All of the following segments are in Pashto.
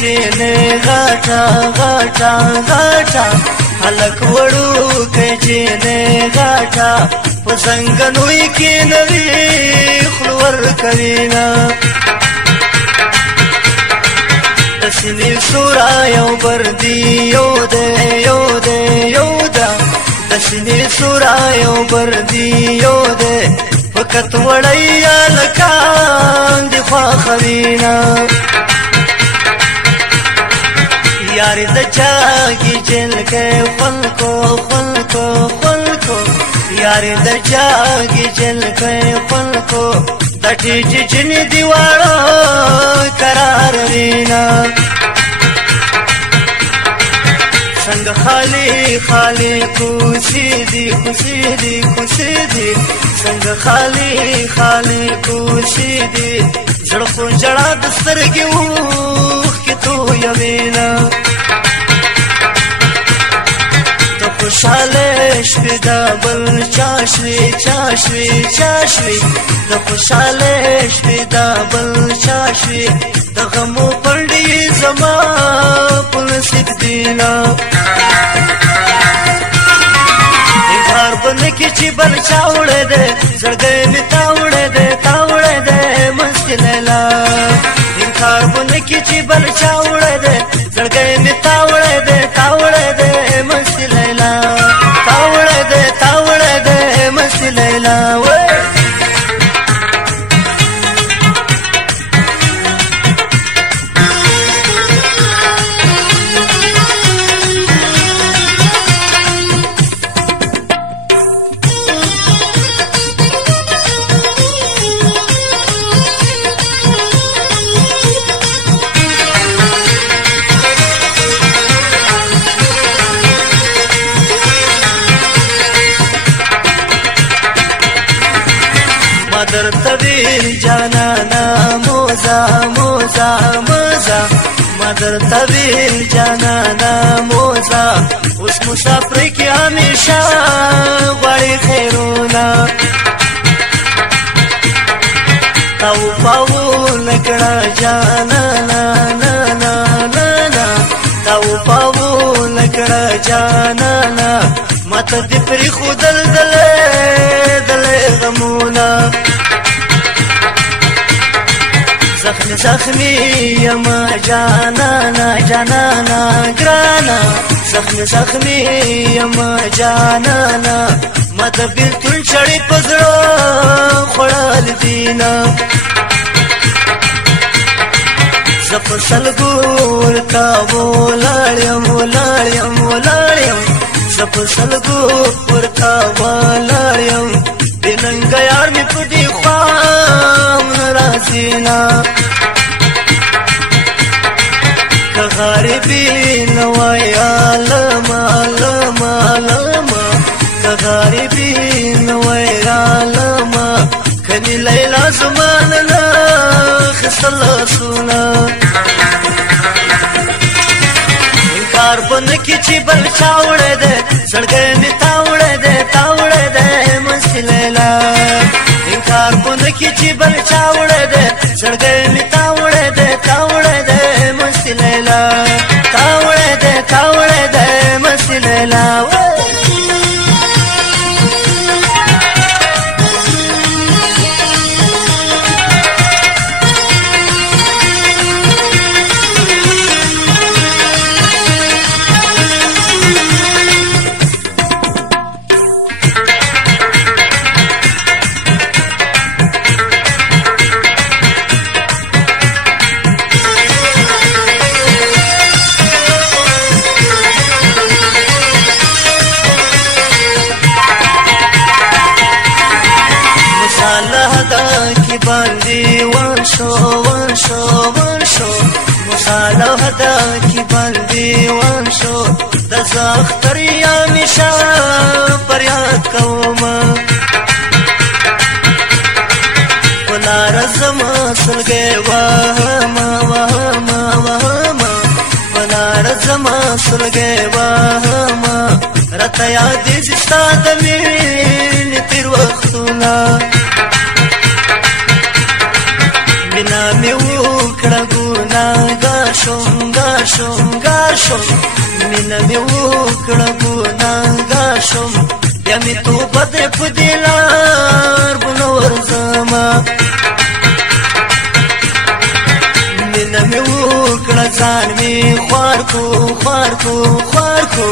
چینه غاټا غاټا غاټا هلک وړو کې چینه غاټا په څنګهنوي کې نوي خلور کوینا دسنی سورا یو بردی یو ده یو ده یو ده دسنی سورا یو بردی یو ده فقط وړیا لکان دی خواخوینا یار د چاگی جل کے خلکو خلکو خلکو یار د چاگی جل کے خلکو د ټیټ جن دیوالو قرار وینا څنګه خالی خالی کوسی دی کوسی دی کوسی دی څنګه خالی خالی کوسی دی زړه خو جړه د سترګې اوښ کې تو یوینا ته خوشاله شوې دا بل چاشوي چاشوي چاشوي ته خوشاله شوې دا بل چاشوي د غمو پړډې زما په نصیب دینا انکار بنه کې چې بل چا وړې ده زړګی مې تا وړې ده تا وړې ده مستي لیلا انکار بنه کې چې بل چا وړې ده زړګی مې تا وړې ده تا وړې ده مستي لیلا تا وړې ده تا وړې ده مستي لیلا مادر طویل جانانا موزا موزا موزا مادر طویل جانانا موزا اس مسافر کی ہمیشہ غواړي خیرونا تاو پاو لکڑا جانانا نا نا نا نا تاو پاو لکڑا جانانا مت دی پری خودل دل دل غمونا زخمی زخمی یما جانانا جانانا گرانا زخمی زخمی یما جانانا مت بیلتون چڑی پزړو خړال دینا زفصل ګور تا ولاړم ولاړم ولاړم زفصل ګور تا ولاړم بننګ یار می پدی خام رازینا غریبی نوای لما لما لما غریبی نوای لما کني لیلا زمان لا خصل سونا انکار بن کی چی بل چاوړې ده زړګې می تاوړې ده تاوړې ده مستي لیلا انکار بن کی چی بل چاوړې ده زړګې می تاوړې ده تاوړې ده مستي لیلا تاوړې ده تاوړې ده مستي لیلا باندې ورشو ورشو ورشو مصالح دا کی باندې ورشو د زختر یا نشا پریاد کوما ولا رزم سلګي وهما وهما وهما ولا رزم سلګي وهما رته یاد دې ستاد مين تیر وختونه بنا می وکړه ګناګار شوم شومګار شوم مینه مې وکړه ګناهګار شوم بیا مې توبه دې په دې لار بونه ورځمه مینه مې وکړه ځان مې خوار کو خوار کو خوار کو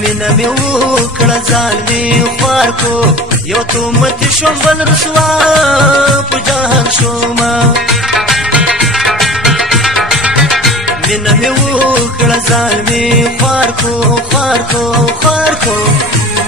مینه مې وکړه ځان مې خوار کو یو تومتي شوم بل رسوا په جهان شومه مینه مې وکړه ځان مې خوار کو خوار کو خوار کو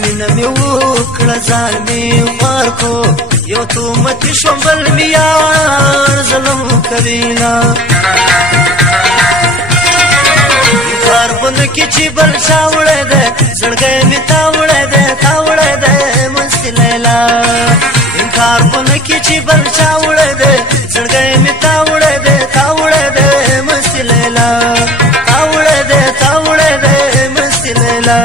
مینه مې وکړه ځان مې خوار کو یو تومتي شوم بل مې یار ظلم کوینا کار بند کې چې بل چا وړی دی زړګی مې تا وړی دی تا وړی دی مستي لیلا انکار بند کې چې بل چا وړی دی زړګی مې تا وړی دی تا وړی دی مستي لیلا تا وړی دی تا وړی دی مستي لیلا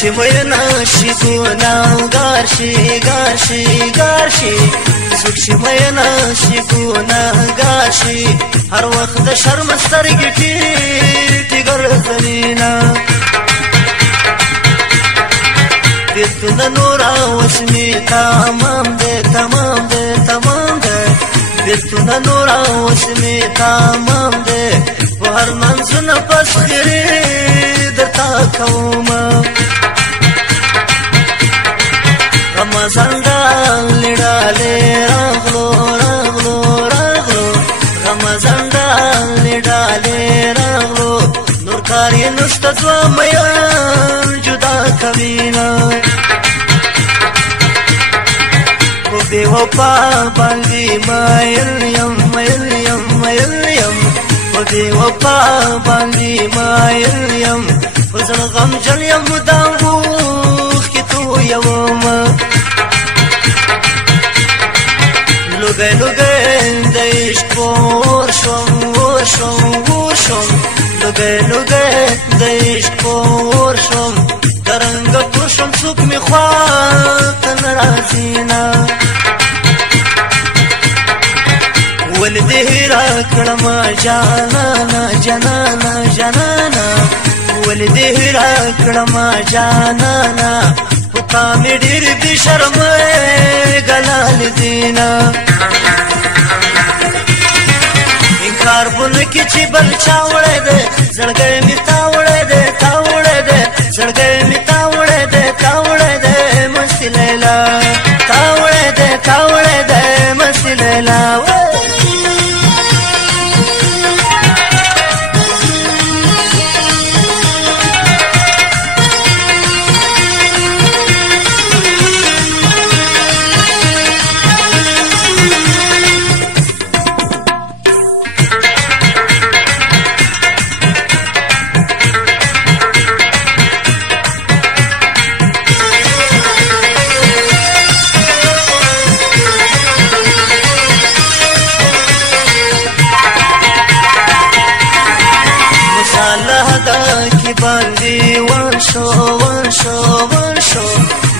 چې مینا شي ګناهګار شي ګار شي ګار شي څوک چې مینا شي ګناهګار شي هر وخت د شرم سترګې ټیټې ګرځوینا بیلتون نور اوس مې تمام دی تمام دی تمام دی بیلتون نور اوس مې تمام دی په هر منځونه پسخرې درته کومه رمضان ډالې ډالې راغلو راغلو راغلو رمضان ډالې ډالې راغلو نور کار یې نشته دوه میان جدا کوینا په بې وفا باندې مایل یم مایل یم مایل یم په بې وفا باندې مایل یم په زړه غمجن یم مدام اوښکې تویومه لوګی لوګی د عشق ور شوم ور شوم ور شوم لوګی لوګی د عشق ور شوم د رنګه پور شوم څوک مې خواته نه راځي نه ولې دې راکړمه جانانه جانانه جانانه ولې دې راکړمه جانانه په تا مې ډېر بې شرمه ګلال دینا انکار بن کې چې بل چا وړی دی زړګی مې تا وړی دی تا وړی دی زړګی مې تا وړی دی تا وړی دی مستي لیلا تا وړی دی تا وړی دی مستي لیلا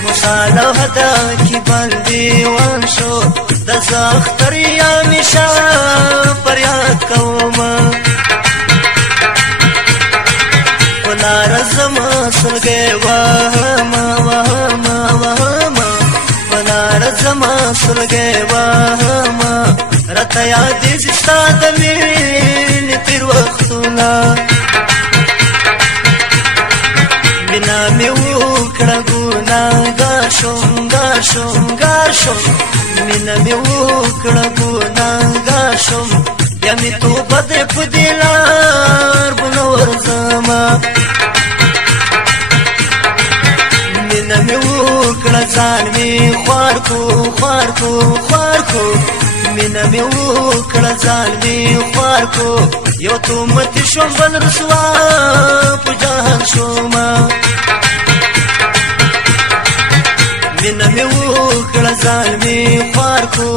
مصالحه کی باندې وان شو د زختر یا نشا فریاد کوما ولا رزم سلګي وهما وهما وهما ولا رزم سلګي وهما رته یاد زستا د مين تیر وختونه بنا مې وکړه ګناهګار شوم ګار شوم ګار شوم مینه مې وکړه ګناهګار شوم بیا مې توبه دې په دې لار بونه ورځمه مینه مې وکړه ځان مې خوار کو خوار کو خوار کو مینه مې وکړه ځان مې خوار کو یو تومت شوم بل رسوا په جهان شوما مینا مې وکړه ځان مې خوار کو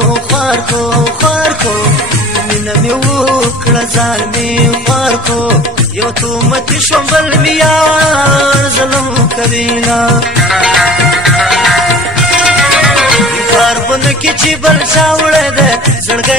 مینا مې وکړه ځان مې خوار کو یو تومت شوم بل مې یار ظلم کوینا انکار بند کی چې بل چا وړه ده زړګی